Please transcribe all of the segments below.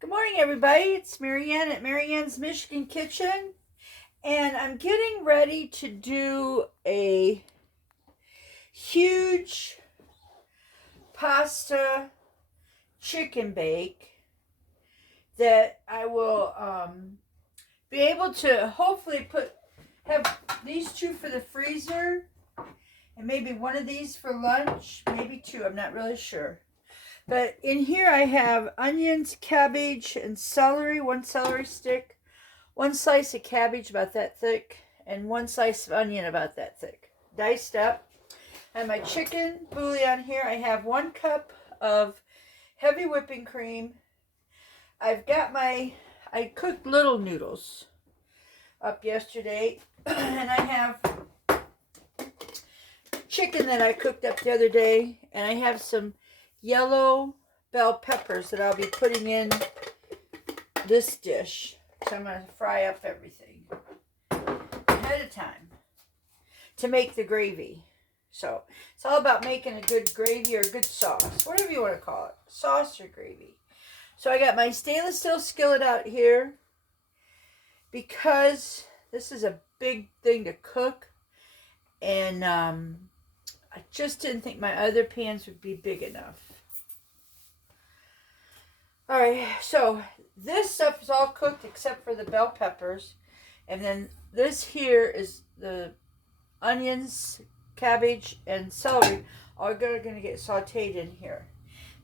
Good morning, everybody. It's Marianne at Marianne's Michigan Kitchen, and I'm getting ready to do a huge pasta chicken bake that I will be able to hopefully have these two for the freezer and maybe one of these for lunch, maybe two, I'm not really sure. But in here I have onions, cabbage, and celery, one celery stick, one slice of cabbage about that thick, and one slice of onion about that thick, diced up. And my chicken bouillon here, I have 1 cup of heavy whipping cream. I cooked little noodles up yesterday, and I have chicken that I cooked up the other day, and I have some yellow bell peppers that I'll be putting in this dish. So I'm going to fry up everything ahead of time to make the gravy. So it's all about making a good gravy or a good sauce, whatever you want to call it, sauce or gravy. So I got my stainless steel skillet out here because this is a big thing to cook, and I just didn't think my other pans would be big enough. Alright, so this stuff is all cooked except for the bell peppers. And then this here is the onions, cabbage, and celery. All going to get sauteed in here.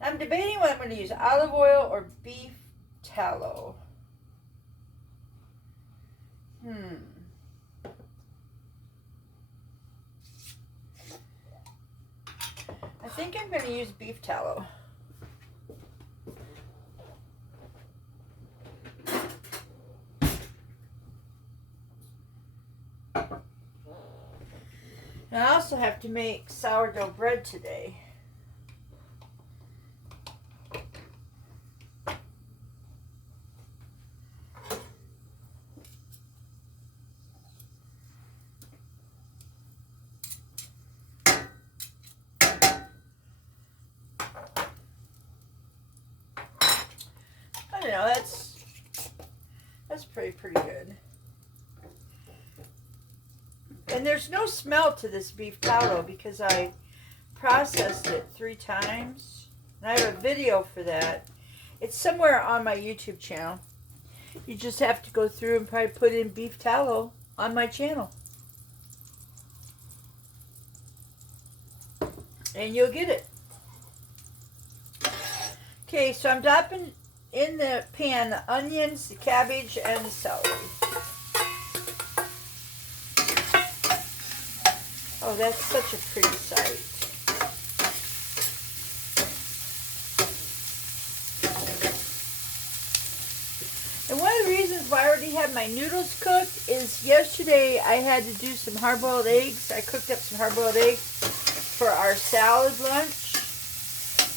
Now I'm debating whether I'm going to use olive oil or beef tallow. I think I'm going to use beef tallow. And I also have to make sourdough bread today. I don't know, that's pretty good. And there's no smell to this beef tallow because I processed it 3 times. And I have a video for that. It's somewhere on my YouTube channel. You just have to go through and probably put in beef tallow on my channel. And you'll get it. Okay, so I'm dropping in the pan the onions, the cabbage, and the celery. Oh, that's such a pretty sight. And one of the reasons why I already had my noodles cooked is yesterday I had to do some hard-boiled eggs. I cooked up some hard-boiled eggs for our salad lunch.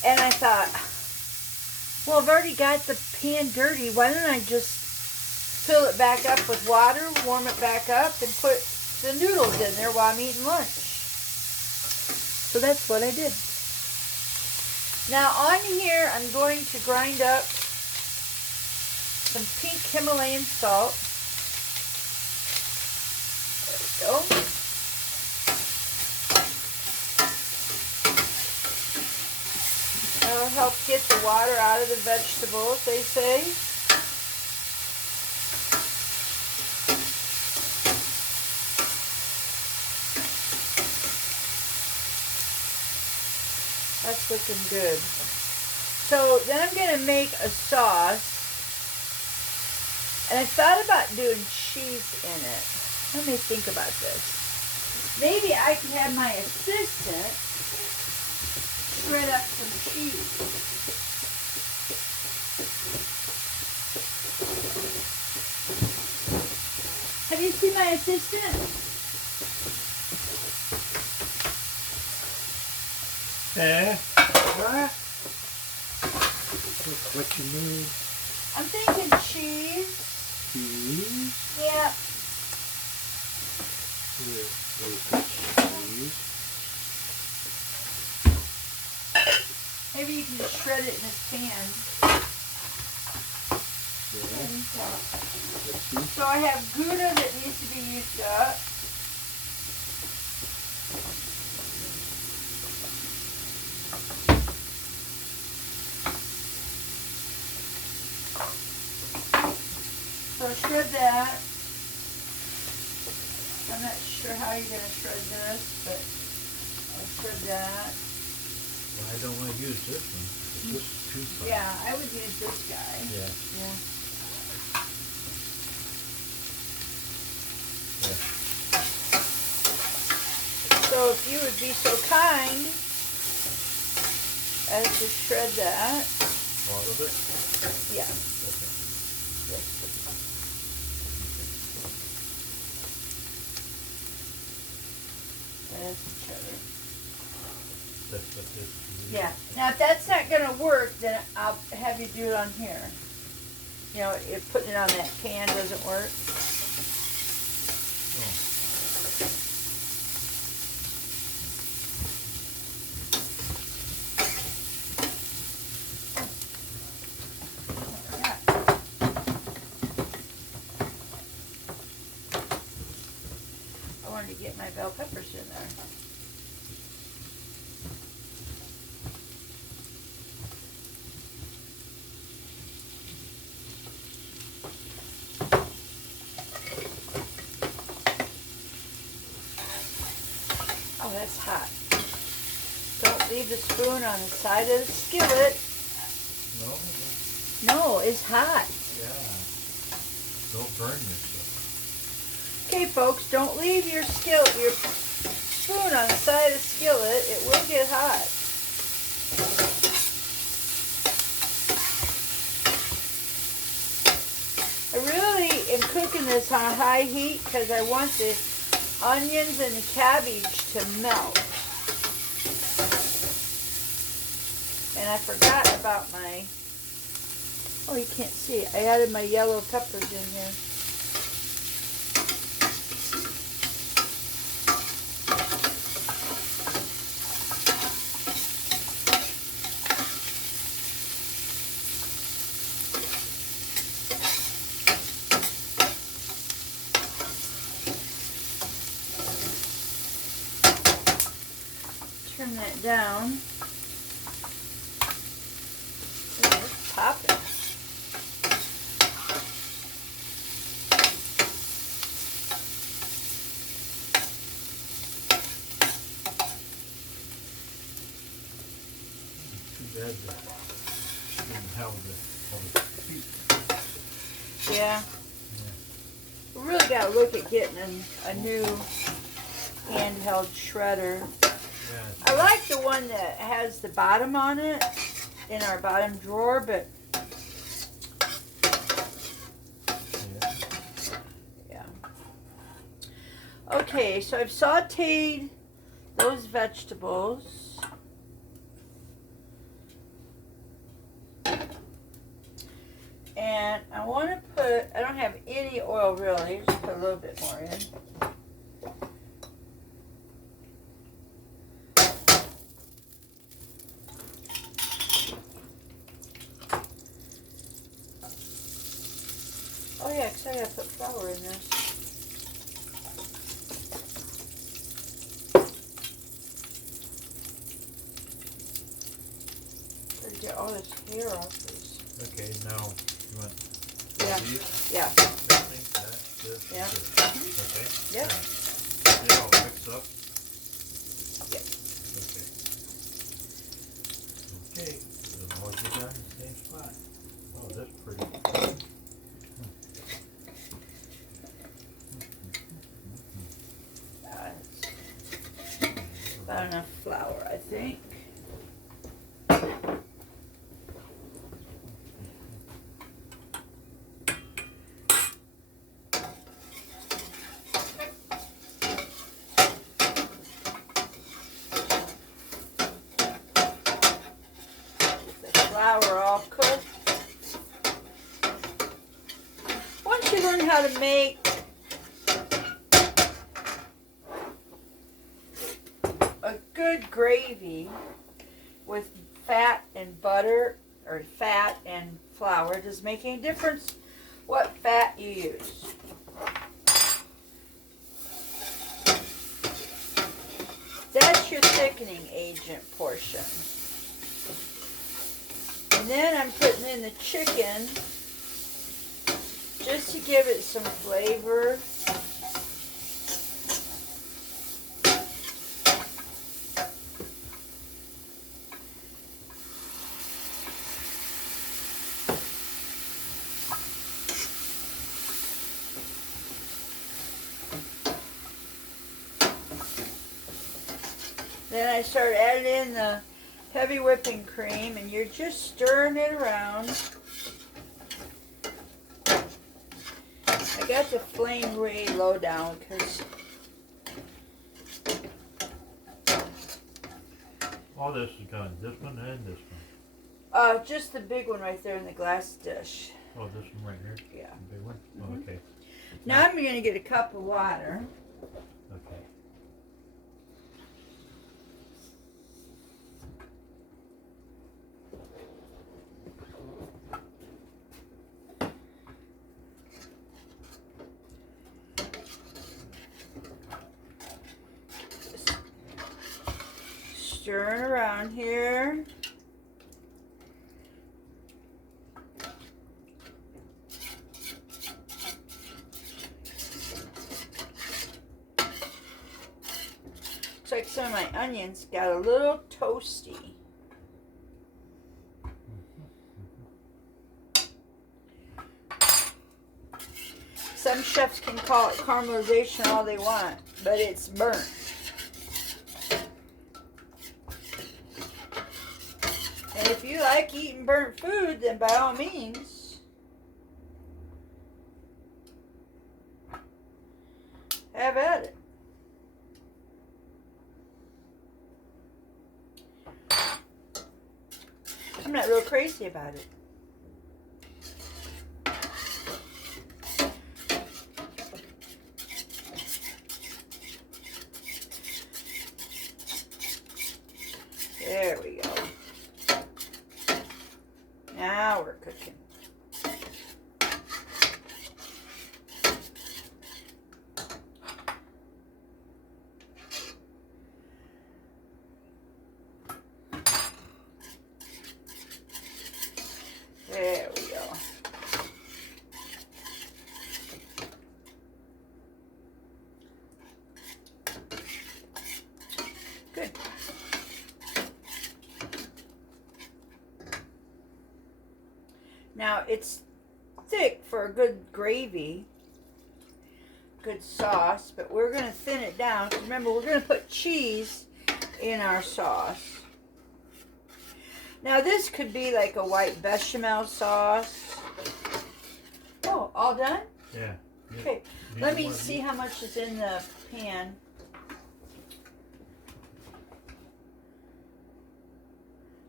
And I thought, well, I've already got the pan dirty. Why don't I just fill it back up with water, warm it back up, and put the noodles in there while I'm eating lunch. So that's what I did. Now on here, I'm going to grind up some pink Himalayan salt. There we go. That'll help get the water out of the vegetables, they say. That's looking good. So then I'm going to make a sauce. And I thought about doing cheese in it. Let me think about this. Maybe I can have my assistant shred up some cheese. Have you seen my assistant? What? What you mean? I'm thinking cheese. Cheese? Yeah. Cheese. Maybe you can just shred it in this pan. So I have gouda that needs to be used up. So shred that. I'm not sure how you're going to shred this, but I'll shred that. Well, I don't want to use this one. This is too fine. Yeah, I would use this guy. Yeah. Yeah. Yeah. So if you would be so kind as to shred that. All of it? Yeah. Okay. Yes, please. That's each other. That's what this is. Yeah. Now if that's not going to work, then I'll have you do it on here. You know, if putting it on that pan doesn't work. Oh. I wanted to get my bell peppers in there. Oh, that's hot. Don't leave the spoon on the side of the skillet. No? No, it's hot. Yeah. Don't burn yourself. Okay, folks, don't leave your spoon on the side of the skillet. It will get hot. I really am cooking this on a high heat because I want the onions and the cabbage to melt. And I forgot about my, oh, you can't see it. I added my yellow peppers in here. Turn that down. Ooh, it's popping. Too bad that didn't have all the feet. Yeah. We really got to look at getting a new handheld shredder. Yeah. I like the one that has the bottom on it in our bottom drawer, but Yeah. yeah. Okay, so I've sauteed those vegetables. And I want to put, I don't have any oil really, just put a little bit more in. Oh yeah, because I gotta put flour in this. Gotta get all this hair off this. Okay, now you want Yeah. these? Yeah. Everything, that, this, Yeah. this. Okay? Yep. They all mix up? Yep. Okay. Okay, so all you got in the same spot. Oh, that's pretty. That's about enough flour, I think. Flour all cooked. Once you learn how to make a good gravy with fat and butter, or fat and flour, does it make any difference what fat you use. That's your thickening agent portion. And then I'm putting in the chicken just to give it some flavor. Then I start adding in the heavy whipping cream, and you're just stirring it around. I got the flame way low down because All this is gone. This one and this one. just the big one right there in the glass dish. Oh, this one right here? Yeah. The big one? Oh, okay. Now I'm going to get a cup of water. Okay. Stirring around here. Looks like some of my onions got a little toasty. Some chefs can call it caramelization all they want, but it's burnt. And if you like eating burnt food, then by all means, have at it. I'm not real crazy about it. There we go. Now we're cooking. There we go. Good. Now it's thick for a good gravy, good sauce, but we're going to thin it down. Remember, we're going to put cheese in our sauce. Now this could be like a white bechamel sauce. Oh, all done? Yeah. Okay, let me see how much is in the pan.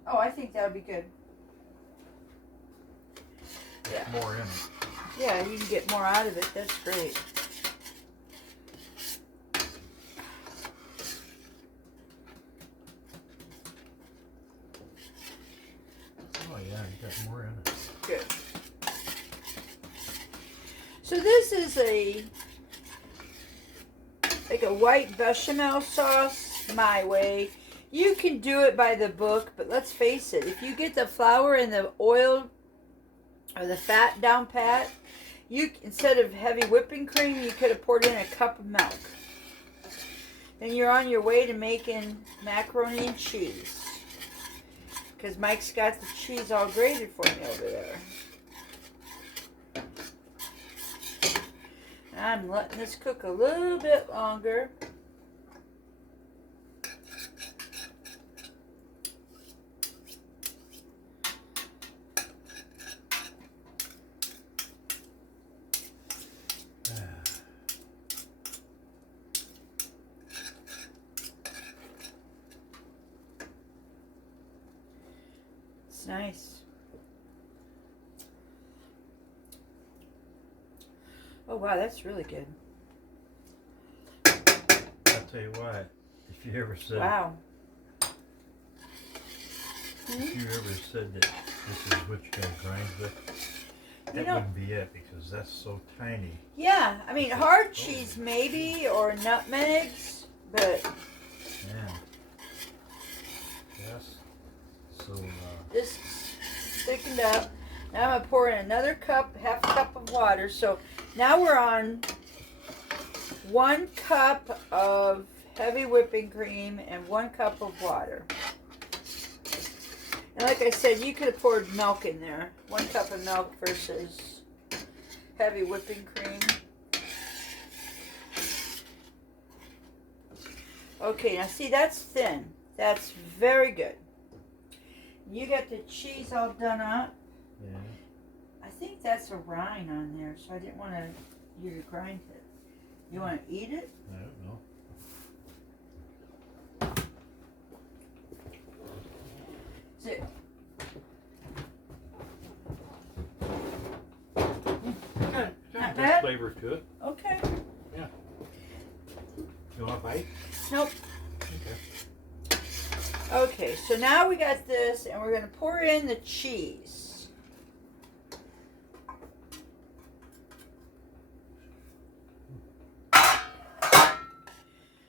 Oh, I think that would be good. Yeah. More in it. Yeah, you can get more out of it. That's great. Oh yeah, you got more in it. Good. So this is like a white bechamel sauce, my way. You can do it by the book, but let's face it, if you get the flour and the oil or the fat down pat, you instead of heavy whipping cream, you could have poured in a cup of milk. Then you're on your way to making macaroni and cheese. Because Mike's got the cheese all grated for me over there. I'm letting this cook a little bit longer. It's nice. Oh wow, that's really good. I'll tell you what, if you ever said Wow. if you ever said that this is what you guys grind with, You That know, wouldn't be it because that's so tiny. yeah, I mean, hard cheese maybe, or nutmegs, but Yeah. Yes. So, this is thickened up. Now I'm going to pour in another cup, half a cup of water. So now we're on 1 cup of heavy whipping cream and 1 cup of water. And like I said, you could have poured milk in there. 1 cup of milk versus heavy whipping cream. Okay, now see, that's thin. That's very good. You got the cheese all done up. yeah. I think that's a rind on there, so I didn't want you to grind it. You want to eat it? I don't know. Is it? Got Not good bad? flavor to it. Okay. You want a bite? Nope. Okay. Okay, so now we got this, and we're going to pour in the cheese.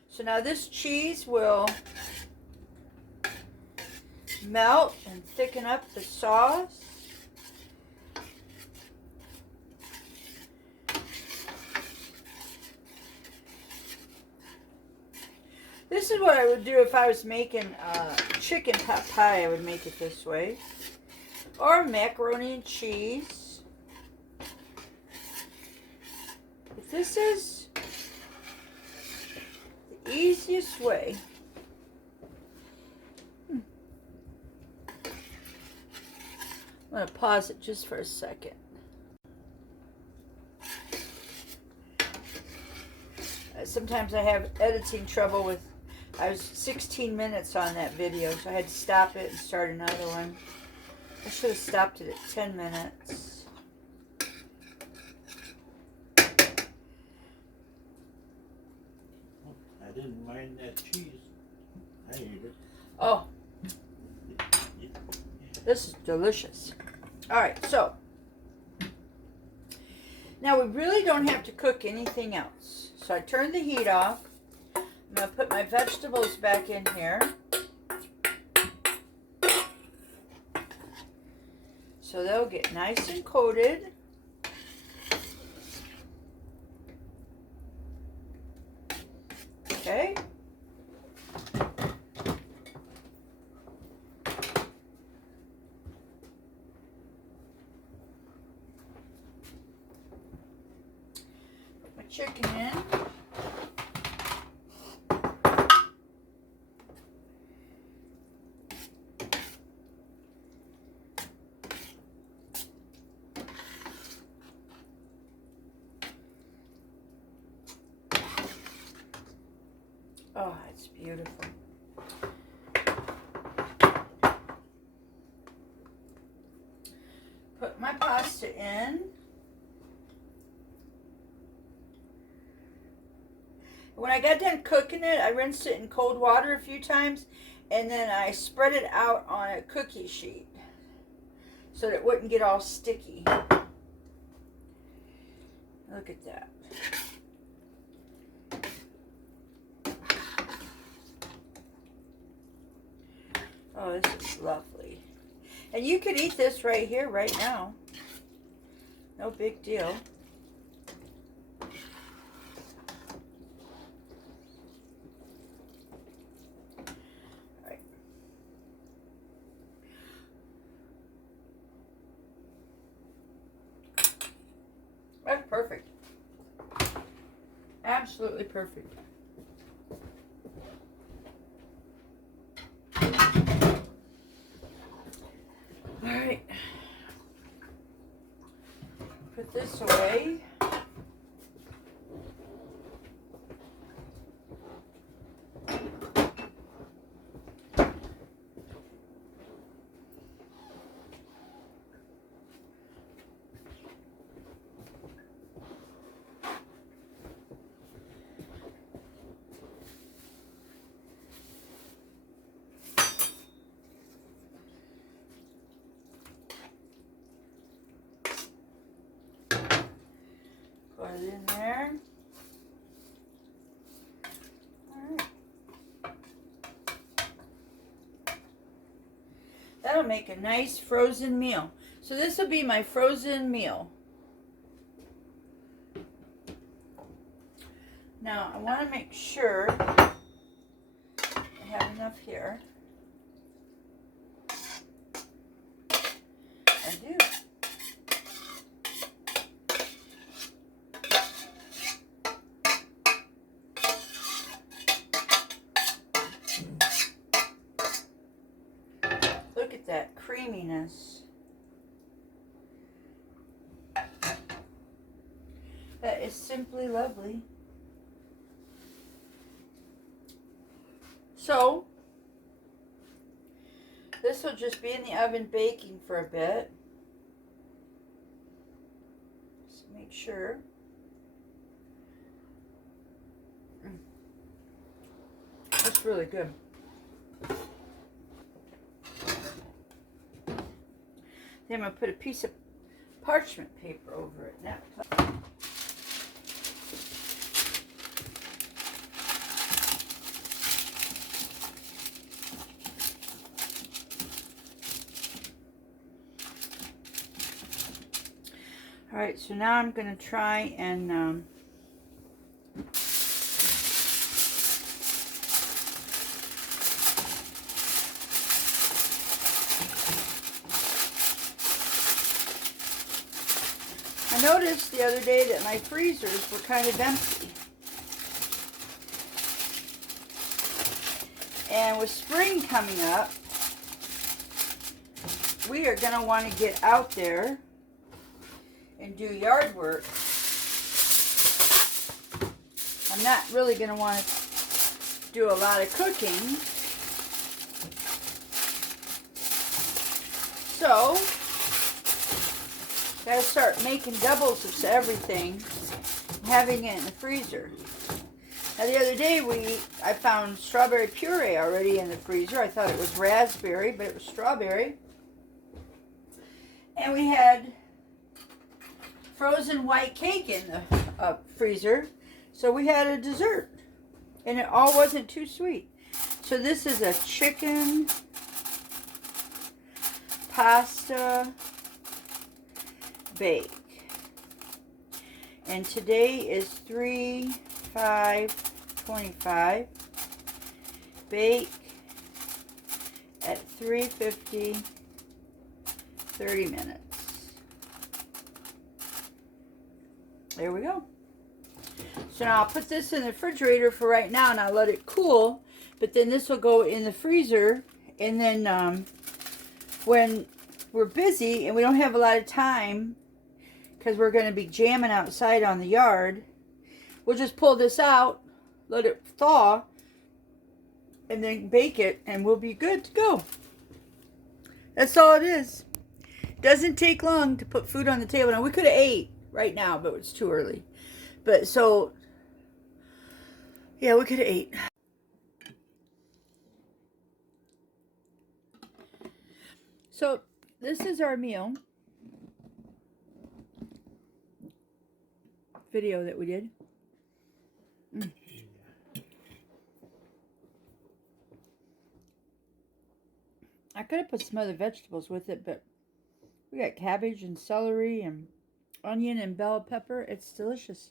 So now this cheese will melt and thicken up the sauce. This is what I would do if I was making chicken pot pie. I would make it this way. Or macaroni and cheese. But this is the easiest way. I'm going to pause it just for a second. Sometimes I have editing trouble with, I was 16 minutes on that video, so I had to stop it and start another one. I should have stopped it at 10 minutes. I didn't mind that cheese. I ate it. Oh, this is delicious. All right, so now we really don't have to cook anything else. So I turned the heat off. I'm going to put my vegetables back in here. So they'll get nice and coated. Okay. Put my chicken in. Oh, it's beautiful. Put my pasta in. When I got done cooking it, I rinsed it in cold water a few times, and then I spread it out on a cookie sheet so that it wouldn't get all sticky. Look at that. Oh, this is lovely. And you could eat this right here, right now. No big deal. All right. That's perfect. Absolutely perfect. Alright, put this away. Put it in there. Alright. That'll make a nice frozen meal. So this will be my frozen meal. Now, I want to make sure I have enough here. I do. Look at that creaminess. That is simply lovely. So, this will just be in the oven baking for a bit. Just make sure. That's really good. Then I'm going to put a piece of parchment paper over it now. Alright, so now I'm going to try and I noticed the other day that my freezers were kind of empty. And with spring coming up, we are going to want to get out there and do yard work. I'm not really going to want to do a lot of cooking. So, gotta start making doubles of everything, having it in the freezer. Now the other day I found strawberry puree already in the freezer. I thought it was raspberry, but it was strawberry. And we had frozen white cake in the freezer. So we had a dessert. And it all wasn't too sweet. So this is a chicken pasta bake. And today is 3/5/25. Bake at 350, 30 minutes. There we go. So now I'll put this in the refrigerator for right now and I'll let it cool. But then this will go in the freezer. And then when we're busy and we don't have a lot of time, because we're going to be jamming outside on the yard, we'll just pull this out, let it thaw, and then bake it, and we'll be good to go. That's all it is. Doesn't take long to put food on the table. Now, we could have ate right now, but it's too early. But so, yeah, we could have ate. So, this is our meal. Video that we did. I could have put some other vegetables with it, but we got cabbage and celery and onion and bell pepper. It's delicious.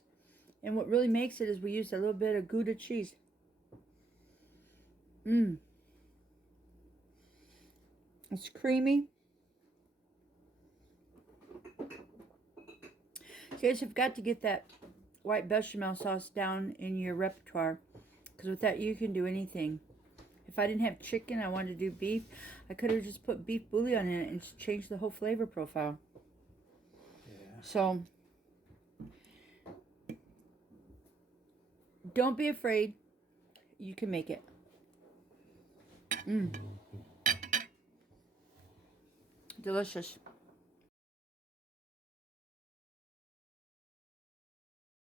And what really makes it is we used a little bit of Gouda cheese. It's creamy. You guys have got to get that white bechamel sauce down in your repertoire, because with that you can do anything. If I didn't have chicken, I wanted to do beef, I could have just put beef bouillon in it and changed the whole flavor profile. Yeah. So don't be afraid. You can make it. Delicious.